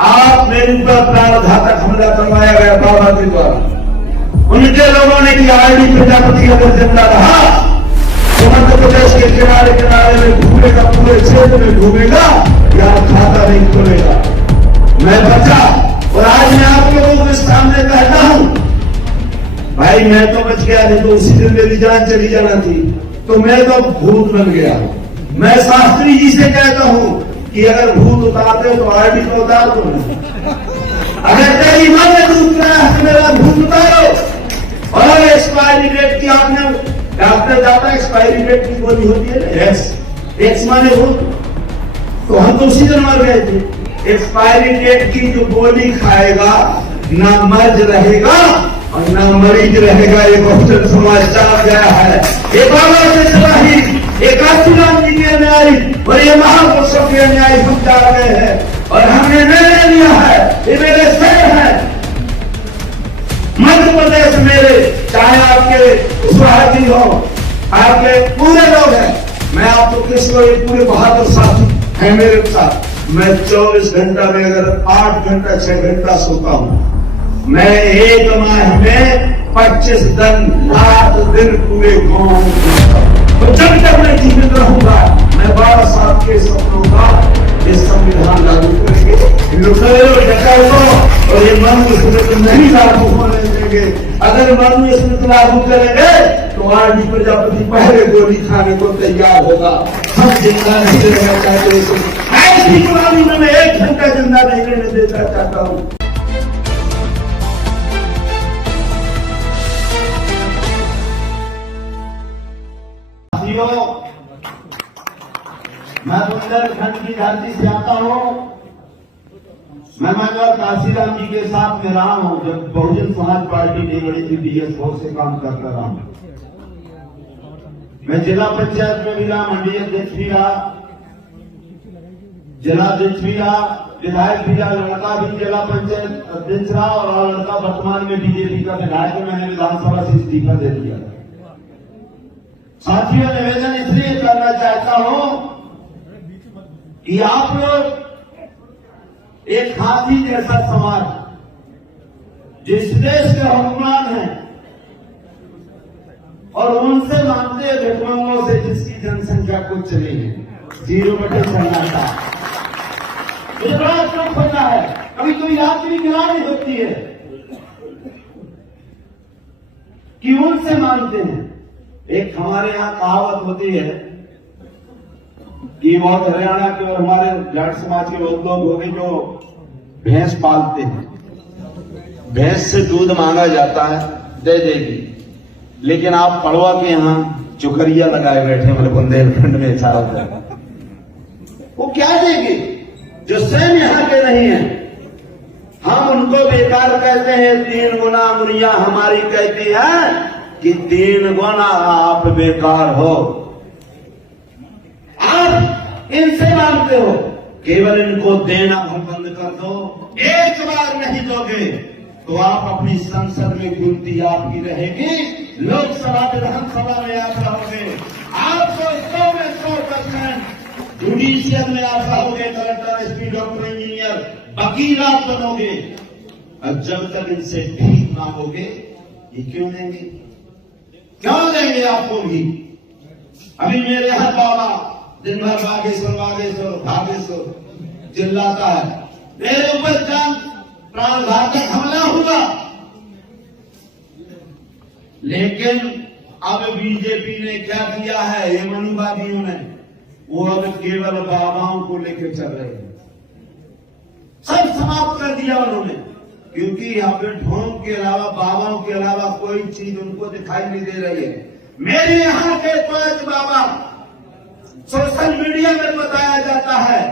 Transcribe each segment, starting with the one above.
आप मेरे ऊपर प्राणघातक हमला करवाया गया बाबा के द्वारा। उनके लोगों ने कि आरडी प्रजापति अगर जिंदा रहा तो मध्य प्रदेश के किनारे किनारे में घूमेगा, पूरे क्षेत्र में घूमेगा, यहाँ खाता नहीं खुलेगा। मैं बचा और आज मैं आप लोगों के सामने कहता हूं, भाई मैं तो बच गया, नहीं तो उसी दिन मेरी जान चली जाना थी। तो मैं तो भूत बन गया। मैं शास्त्री जी से कहता हूं कि अगर भूत उतारते हो तो आरडी को उतार दो, अगर तेरी मन में दूसरा है मेरा भूत उतारो। और एक्सपायरी डेट की आपने डॉक्टर जाता एक्सपायरी डेट की गोली होती है ना, एक्स माने भूत, तो हम तो उसी दिन मर गए थे। एक्सपायरी डेट की जो गोली खाएगा ना मर्ज रहेगा और ना मरीज रहेगा। ये बहुजन समाज चला गया है, ये बाबा से चला ही, एक आशीराम जी के न्याय और ये महापुरुषों के न्याय हम जा रहे हैं और हमने निर्णय लिया है। ये मेरे शहर है मध्य प्रदेश मेरे, चाहे आपके सुहाजी हो, आपके पूरे लोग हैं। मैं आपको किसको ये पूरे बहादुर साथी है मेरे साथ। मैं 24 घंटा में अगर 8 घंटा 6 घंटा सोता हूं। मैं एक माह में 25 लाख दिन पूरे गांव में, तो जब तक मैं जीवित रहूंगा मैं 12 साल के सपनों का ये संविधान लागू करेंगे। और ये मनुस्मृति नहीं लागू होने देंगे। अगर मनुस्मृति लागू करेंगे तो आरडी प्रजापति पहले गोली खाने को तैयार होगा। हम जिंदा नहीं रहना चाहते। ऐसी गुलामी में मैं 1 घंटा जिंदा नहीं रहने देना चाहता हूँ। मैं बुंदेलखंड की धरती से आता हूँ। मैं मंगल काशीराम जी के साथ में रहा हूँ जब बहुजन समाज पार्टी नहीं बड़ी थी, डीएस फोर्स से काम करता रहा हूँ। मैं जिला पंचायत में भी रहा, मंडी अध्यक्ष भी रहा, जिला अध्यक्ष भी रहा, विधायक भी रहा, लड़का भी जिला पंचायत अध्यक्ष रहा और लड़का वर्तमान में बीजेपी का विधायक है। मैंने विधानसभा से इस्तीफा दे दिया। साथियों, निवेदन इसलिए करना चाहता हूं कि आप लोग एक हाथी जैसा समाज, जिस देश के हुक्मरान हैं और उनसे मांगते हैं भिखमंगों से जिसकी जनसंख्या कुछ नहीं है, 0/सन्नाटा। मुझे बड़ा दुख होता है, कभी कोई यात्री गिरानी होती है कि उनसे मांगते हैं। एक हमारे यहाँ कहावत होती है कि बहुत हरियाणा के और हमारे जाट समाज के बहुत लोग होंगे जो भैंस पालते हैं। भैंस से दूध मांगा जाता है, दे देगी, लेकिन आप पड़वा के यहाँ चुकरिया लगाए बैठे मतलब बुंदेलखंड में सारा वो क्या देगी जो स्वयं यहाँ के नहीं है। हम उनको बेकार कहते हैं। 3 गुना मुनिया हमारी कहती है कि 3 गुना आप बेकार हो। आप इनसे मांगते हो, केवल इनको देना हम बंद कर दो। एक बार नहीं दोगे तो आप अपनी संसद में गिनती आपकी रहेगी, लोकसभा विधानसभा में आप रहोगे। आपको 100 में 100% जुडिशियल में आप रहोगे, कलेक्टर, एसपी, डॉक्टर, इंजीनियर, वकील आप बनोगे। अब जब तक इनसे भीख मांगोगे ये क्यों देंगे? क्यों देंगे आपको भी? अभी मेरे यहाँ बाबा दिन भर बागेश्वर बागेश्वर भागेश्वर चिल्लाता है, मेरे ऊपर जान प्राणघातक हमला हुआ। लेकिन अब बीजेपी ने क्या किया है, ये मनुवादियों ने, वो अब केवल बाबाओं को लेकर चल रहे हैं। सब समाप्त कर दिया उन्होंने, क्योंकि यहाँ पे ढोंग के अलावा, बाबाओं के अलावा कोई चीज उनको दिखाई नहीं दे रही है। मेरे यहाँ के 5 बाबा सोशल मीडिया में बताया जाता है,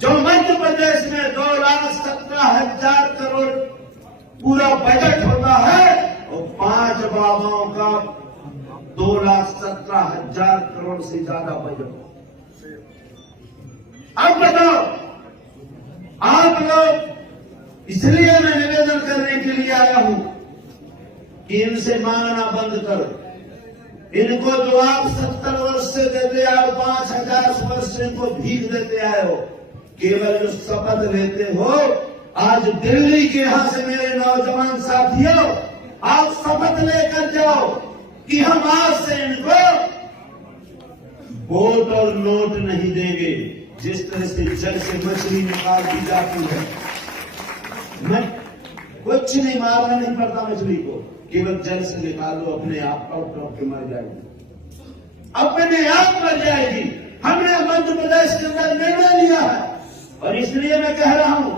जो मध्य प्रदेश में 2,17,000 करोड़ पूरा बजट होता है और 5 बाबाओं का 2,17,000 करोड़ से ज्यादा बजट। अब बताओ आप लोग, इसलिए मैं निवेदन करने के लिए आया हूं कि इनसे मांगना बंद करो। इनको जो आप 70 वर्ष से देते आए हो, 5,000 वर्ष से इनको भीख देते आए हो, केवल जो शपथ लेते हो, आज दिल्ली के यहां से मेरे नौजवान साथियों, आप शपथ लेकर जाओ कि हम आज से इनको वोट और नोट नहीं देंगे। जिस तरह से जल से मछली निकाल दी जाती है, कुछ नहीं, मारना नहीं पड़ता मछली को, केवल जल से निकालो, अपने आप टॉप के मर जाएगी, अपने आप मर जाएगी। हमने मध्य प्रदेश के अंदर निर्णय लिया है और इसलिए मैं कह रहा हूं,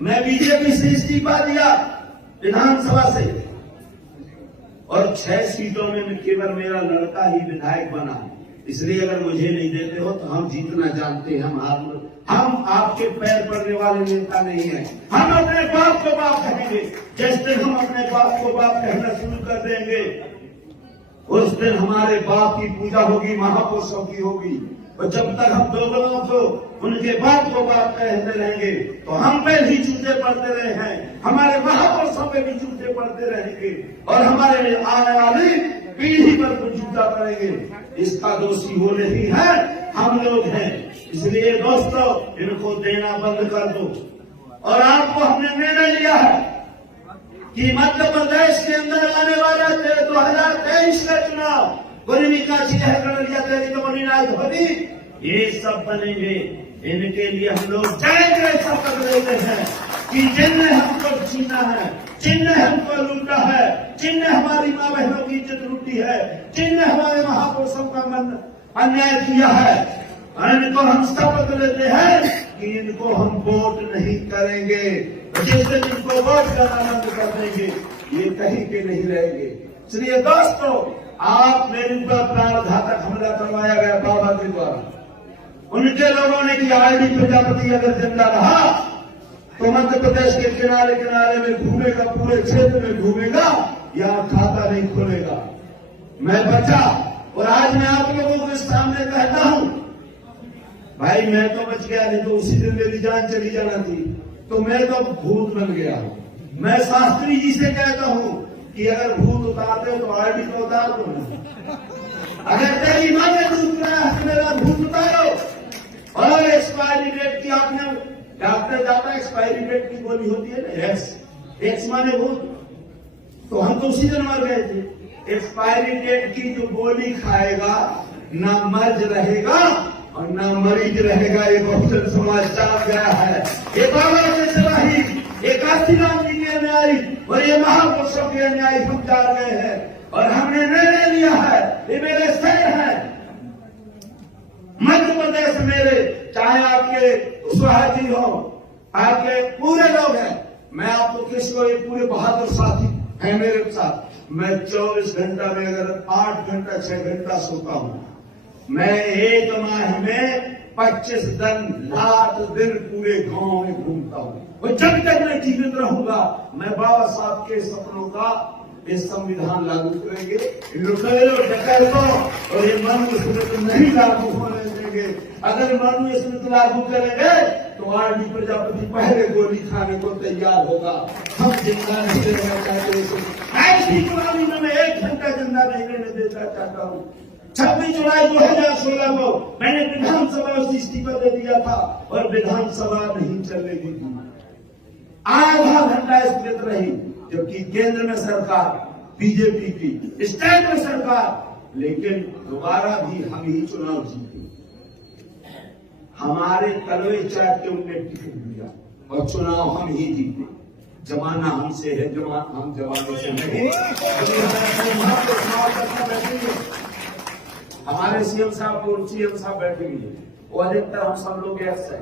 मैं बीजेपी से इस्तीफा दिया विधानसभा से और 6 सीटों में केवल मेरा लड़का ही विधायक बना। इसलिए अगर मुझे नहीं देते हो तो हम जीतना जानते हैं, हम आपके पैर पड़ने वाले नेता नहीं हैं। हम अपने बाप को बाप कहेंगे। जिस दिन हम अपने बाप को बाप कहना शुरू कर देंगे, उस दिन हमारे बाप की पूजा होगी, महापुरुषों की होगी। और जब तक हम दोगलों को उनके बाप को बाप कहते रहेंगे तो हम पे भी जूते पड़ते रहे हैं, हमारे महापुरुषों पे भी जूते पड़ते रहेंगे और हमारे आने वाली पीढ़ी पर कुछ जूता पड़ेंगे। इसका दोषी वो नहीं है, हम लोग हैं। इसलिए दोस्तों, इनको देना बंद कर दो। और आपको हमने निर्णय लिया है कि मध्य प्रदेश के अंदर आने वाला 2023 का चुनाव ये सब बनेंगे। इनके लिए हम लोग जाएंगे, शपथ लेते हैं कि जिनने हमको छीना है, जिनने हमको लूटा है, जिनने हमारी माँ बहनों की इज्जत लूटी है, जिनने हमारे महापुरुषों का मन अन्याय किया है, इनको हम शपथ लेते हैं कि इनको हम वोट नहीं करेंगे। जिस दिन इनको वोट करना बंद कर देंगे, ये कहीं के नहीं रहेंगे। इसलिए दोस्तों, आप मेरे ऊपर प्राणघातक हमला करवाया गया बाबा के द्वारा। उनके लोगों ने कि आरडी प्रजापति अगर जिंदा रहा तो मध्य प्रदेश के किनारे किनारे में घूमेगा, पूरे क्षेत्र में घूमेगा, यहाँ खाता नहीं खोलेगा। मैं बचा और आज मैं आप लोगों के सामने कहता हूं, भाई मैं तो बच गया, नहीं तो उसी दिन मेरी जान चली जाना थी। तो मैं तो भूत बन गया हूं। मैं शास्त्री जी से कहता हूं कि अगर भूत उतारते हो तो आरडी को उतार दो ना। अगर तेरी मां ने दूध पिलाया है तो मेरा भूत उतारो। और एक्सपायरी डेट की आपने, डॉक्टर जाता एक्सपायरी डेट की गोली होती है ना, एक्स माने भूत, तो हम तो उसी दिन मर गए थे। एक्सपायरी डेट की जो गोली खाएगा ना मर्ज रहेगा और ना मरीज रहेगा। ये बहुजन समाज जान गया है। ये बाबा के सिपाही, ये काशीराम जी के अन्यायी और ये महापुरुषों के अन्यायी हम जान गए हैं और हमने निर्णय लिया है। ये मेरे शहर हैं, मध्य प्रदेश मेरे, चाहे आपके कुशवाहा जी हो, आपके पूरे लोग हैं। मैं आपको किसको, ये पूरे बहादुर साथी हैं मेरे साथ। मैं 24 घंटा में अगर 8 घंटा 6 घंटा सोता हूं। मैं एक माह में 25 दिन पूरे गांव में घूमता हूं। और जब तक मैं जीवित रहूंगा, मैं बाबा साहब के सपनों का ये संविधान लागू करेंगे। लुटेरों डकैतों और ये मनुस्मृति नहीं लागू होने देंगे। अगर मनुस्मृति लागू करेंगे तो आरडी प्रजापति पहले गोली खाने को तैयार होगा। हम जिंदा नहीं रहना चाहते। ऐसी चुनावी में मैं 1 घंटा जिंदा नहीं रहने देना चाहता हूँ। 26 जुलाई 2016 को मैंने विधानसभा से इस्तीफा दे दिया था और विधानसभा नहीं चलेगी। आधा घंटा स्थित रही, जबकि केंद्र में सरकार बीजेपी की, स्टेट में सरकार, लेकिन दोबारा भी हम ही चुनाव जीते। हमारे तलवे चाट के उनने टिकट दिया और चुनाव हम ही जीते। जमाना हमसे है, हम जमाने से नहीं। हमारे सीएम साहब और सीएम साहब बैठेंगे, वो अधिकतर हम सब लोग एक्स है,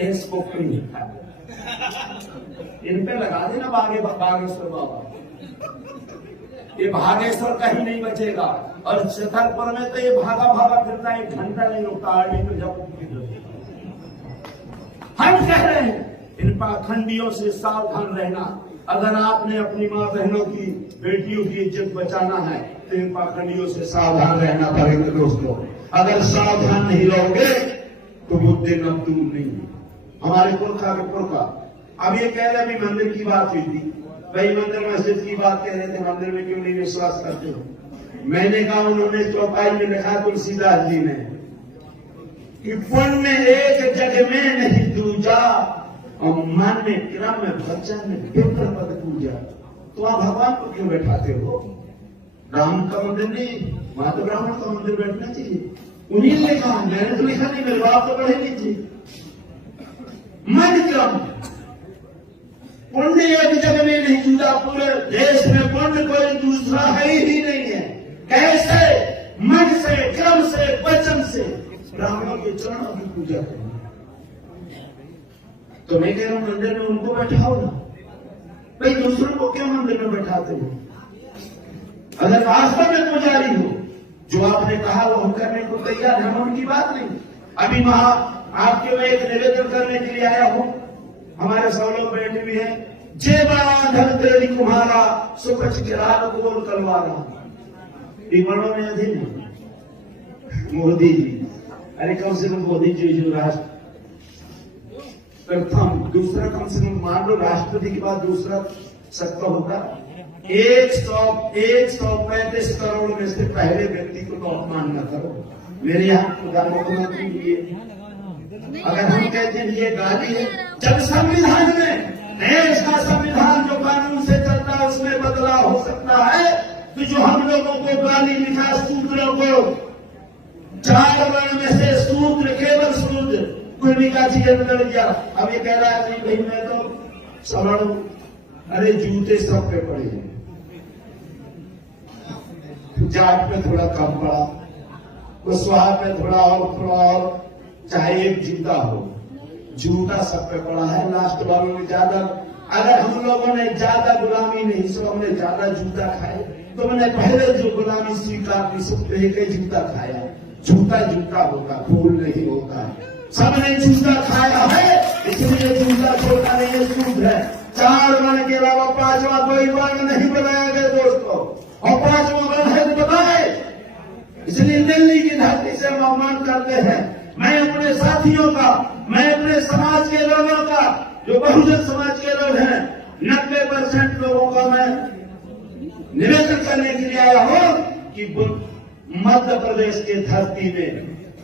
इसको नहीं था। इन पे लगा देना बागेश्वर बाबा, ये भागेश्वर कहीं नहीं बचेगा। और छतरपुर में तो ये भागा भागा फिरता, 1 घंटा नहीं रुकता। आरडी पे जब हम कह रहे हैं, इन पाखंडियों से सावधान रहना। अगर आपने अपनी माँ बहनों की, बेटियों की इज्जत बचाना है तो इन पाखंडियों से सावधान रहना पड़ेगा दोस्तों। अगर सावधान नहीं रहोगे तो वो दिन अब दूर नहीं है। हमारे पुरखा के पुरखा अब ये कह रहे हैं, मंदिर की बात हुई थी, भाई मंदिर मस्जिद की बात कह रहे थे, मंदिर में क्यों नहीं विश्वास करते हो? मैंने कहा, उन्होंने चौपाई में लिखा तुलसीदास जी ने कि पुण्य में एक जग में नहीं दूजा, और मन में क्रम में वचन में विप्र पद पूजा। तो आप भगवान को क्यों बैठाते हो? राम का मंदिर नहीं, वहां तो ब्राह्मण का मंदिर बैठना चाहिए। उन्हीं ने कहा, मैंने तो लिखा नहीं, मेरे बाप तो पढ़े लीजिए। मन क्रम पुण्य एक जग में नहीं जुड़ा, पूरे देश में पुण्य कोई दूसरा है ही नहीं है। कैसे? मन से, क्रम से, वचन से ब्राह्मणों के चरणों की पूजा करें। तो मैं कह रहा हूं मंदिर में उनको बैठाओ ना भाई, दूसरों को क्यों मंदिर में बैठाते हो? अगर वास्तव में पुजारी हो, जो आपने कहा वो हम करने को तैयार है, उनकी बात नहीं। अभी वहां आपके मैं एक निवेदन करने के लिए आया हूं, हमारे सब लोग बैठे भी हैं। जेबा धर तेरी कुम्हारा, सुपच के राग गोल कलवारा। वर्णों में अधीन मोदी जी, अरे कम से कम मोदी जी जो राष्ट्र प्रथम, दूसरा कम से कम मान लो राष्ट्रपति के बाद दूसरा सत्ता होगा। 135 करोड़ में से पहले व्यक्ति को तो अपमान न करो। मेरे यहाँ प्रधानमंत्री लिए अगर हम कहते हैं ये गाली है, जब संविधान में, देश का संविधान जो कानून से चलता है उसमें बदलाव हो सकता है, तो जो हम लोगों को गाली लिखा सूत्रों को, 4 वर्ण में से सूत्र, केवल सूत्र कोई का चीज बदल गया। अब ये कह रहा है नहीं भाई मैं तो सवर्ण, अरे जूते सब पे पड़े हैं, जाट पे थोड़ा कम पड़ा, कुशवाहा पे थोड़ा और, चाहे एक जूता हो, जूता सब पे पड़ा है। लास्ट वालों ने ज्यादा, अगर हम लोगों ने ज्यादा गुलामी नहीं, सब हमने ज्यादा जूता खाए, तो मैंने पहले जो गुलामी स्वीकार की, सब एक ही जूता खाया। जूता जूता होता, फूल नहीं होता। सबने जूता खाया है, इसलिए जूता छोटा नहीं है, सूद है। 4 वर्ण के अलावा 5वां कोई वर्ण नहीं बनाया गया दोस्तों, और 5वां वर्ण है तो बताए। इसलिए दिल्ली की धरती से हम अपमान करते हैं। मैं अपने साथियों का, मैं अपने समाज के लोगों का, जो बहुजन समाज के लोग हैं, 90% लोगों का मैं निवेदन करने के लिए आया हूं कि मध्य प्रदेश के धरती में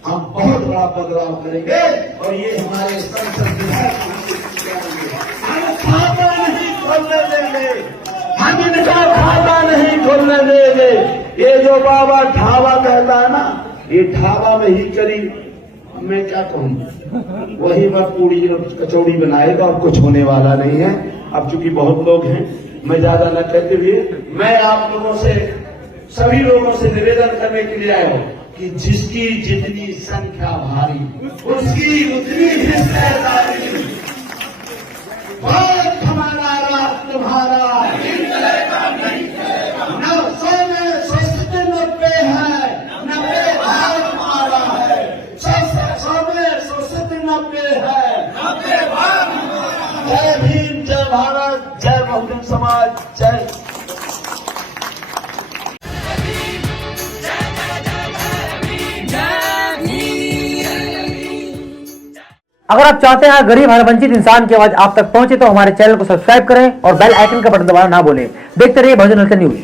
हम बहुत बड़ा बदलाव करेंगे, और ये हमारे संसद विधायक हम खाता नहीं खोलने देंगे, हम इनका खाता नहीं खोलने देंगे। ये जो बाबा ढाबा कहता है ना, ये ढाबा में ही करीब, मैं क्या कहूँ, वही पर पूरी और कचौड़ी बनाएगा और कुछ होने वाला नहीं है। अब चूंकि बहुत लोग हैं, मैं ज्यादा न कहते हुए मैं आप लोगों से, सभी लोगों से निवेदन करने के लिए आया हूं कि जिसकी जितनी संख्या भारी, उसकी उतनी हिस्सेदारी। भारत हमारा, राष्ट्र तुम्हारा, 900 में 90 है, 90 भारत हमारा है, 100 में 90 है, 90 भारत हमारा। जय भीम, जय भारत, जय बहुजन समाज, जय। अगर आप चाहते हैं गरीब हर वंचित इंसान की आवाज आप तक पहुंचे, तो हमारे चैनल को सब्सक्राइब करें और बेल आइकन का बटन दबाना ना भूलें। देखते रहिए बहुजन न्यूज।